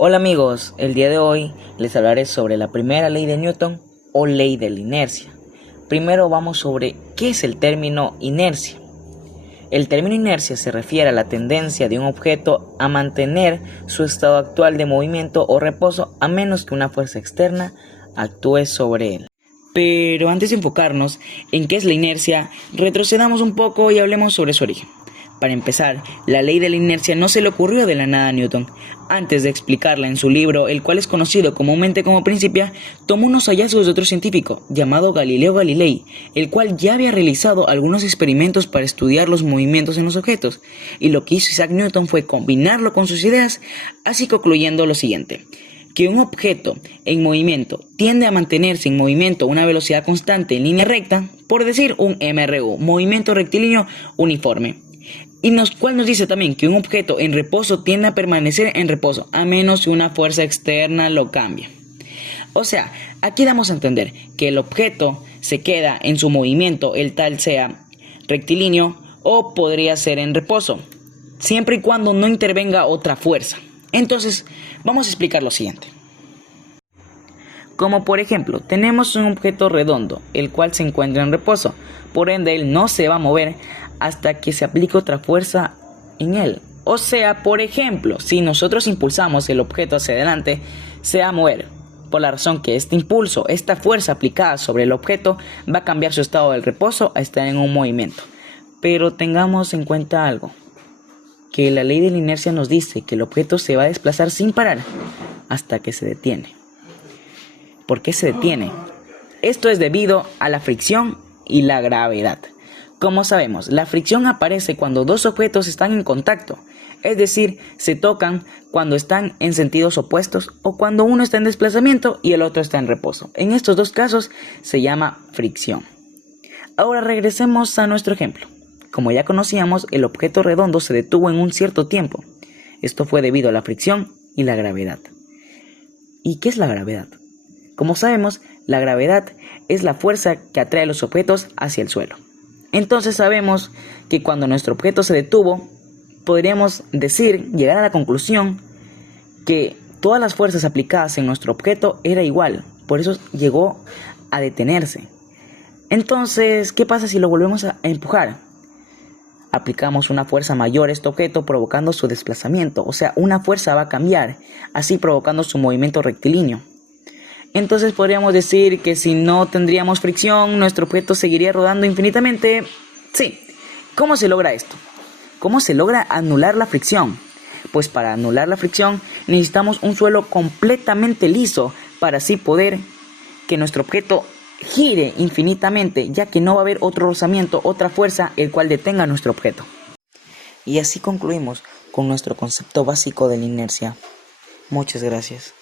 Hola amigos, el día de hoy les hablaré sobre la primera ley de Newton o ley de la inercia. Primero vamos sobre qué es el término inercia. El término inercia se refiere a la tendencia de un objeto a mantener su estado actual de movimiento o reposo a menos que una fuerza externa actúe sobre él. Pero antes de enfocarnos en qué es la inercia, retrocedamos un poco y hablemos sobre su origen. Para empezar, la ley de la inercia no se le ocurrió de la nada a Newton. Antes de explicarla en su libro, el cual es conocido comúnmente como Principia, tomó unos hallazgos de otro científico, llamado Galileo Galilei, el cual ya había realizado algunos experimentos para estudiar los movimientos en los objetos, y lo que hizo Isaac Newton fue combinarlo con sus ideas, así concluyendo lo siguiente: que un objeto en movimiento tiende a mantenerse en movimiento a una velocidad constante en línea recta, por decir un MRU, movimiento rectilíneo uniforme. Y cual nos dice también que un objeto en reposo tiende a permanecer en reposo, a menos que una fuerza externa lo cambie. O sea, aquí damos a entender que el objeto se queda en su movimiento, el tal sea rectilíneo o podría ser en reposo, siempre y cuando no intervenga otra fuerza. Entonces, vamos a explicar lo siguiente. Como por ejemplo, tenemos un objeto redondo, el cual se encuentra en reposo, por ende él no se va a mover hasta que se aplique otra fuerza en él. O sea, por ejemplo, si nosotros impulsamos el objeto hacia adelante, se va a mover, por la razón que este impulso, esta fuerza aplicada sobre el objeto, va a cambiar su estado del reposo a estar en un movimiento. Pero tengamos en cuenta algo, que la ley de la inercia nos dice que el objeto se va a desplazar sin parar hasta que se detiene. ¿Por qué se detiene? Esto es debido a la fricción y la gravedad. Como sabemos, la fricción aparece cuando dos objetos están en contacto, es decir, se tocan cuando están en sentidos opuestos o cuando uno está en desplazamiento y el otro está en reposo. En estos dos casos se llama fricción. Ahora regresemos a nuestro ejemplo. Como ya conocíamos, el objeto redondo se detuvo en un cierto tiempo. Esto fue debido a la fricción y la gravedad. ¿Y qué es la gravedad? Como sabemos, la gravedad es la fuerza que atrae los objetos hacia el suelo. Entonces sabemos que cuando nuestro objeto se detuvo, podríamos llegar a la conclusión que todas las fuerzas aplicadas en nuestro objeto era igual, por eso llegó a detenerse. Entonces, ¿qué pasa si lo volvemos a empujar? Aplicamos una fuerza mayor a este objeto provocando su desplazamiento, o sea, una fuerza va a cambiar, así provocando su movimiento rectilíneo. Entonces podríamos decir que si no tendríamos fricción, nuestro objeto seguiría rodando infinitamente. Sí. ¿Cómo se logra esto? ¿Cómo se logra anular la fricción? Pues para anular la fricción necesitamos un suelo completamente liso para así poder que nuestro objeto gire infinitamente, ya que no va a haber otro rozamiento, otra fuerza el cual detenga nuestro objeto. Y así concluimos con nuestro concepto básico de la inercia. Muchas gracias.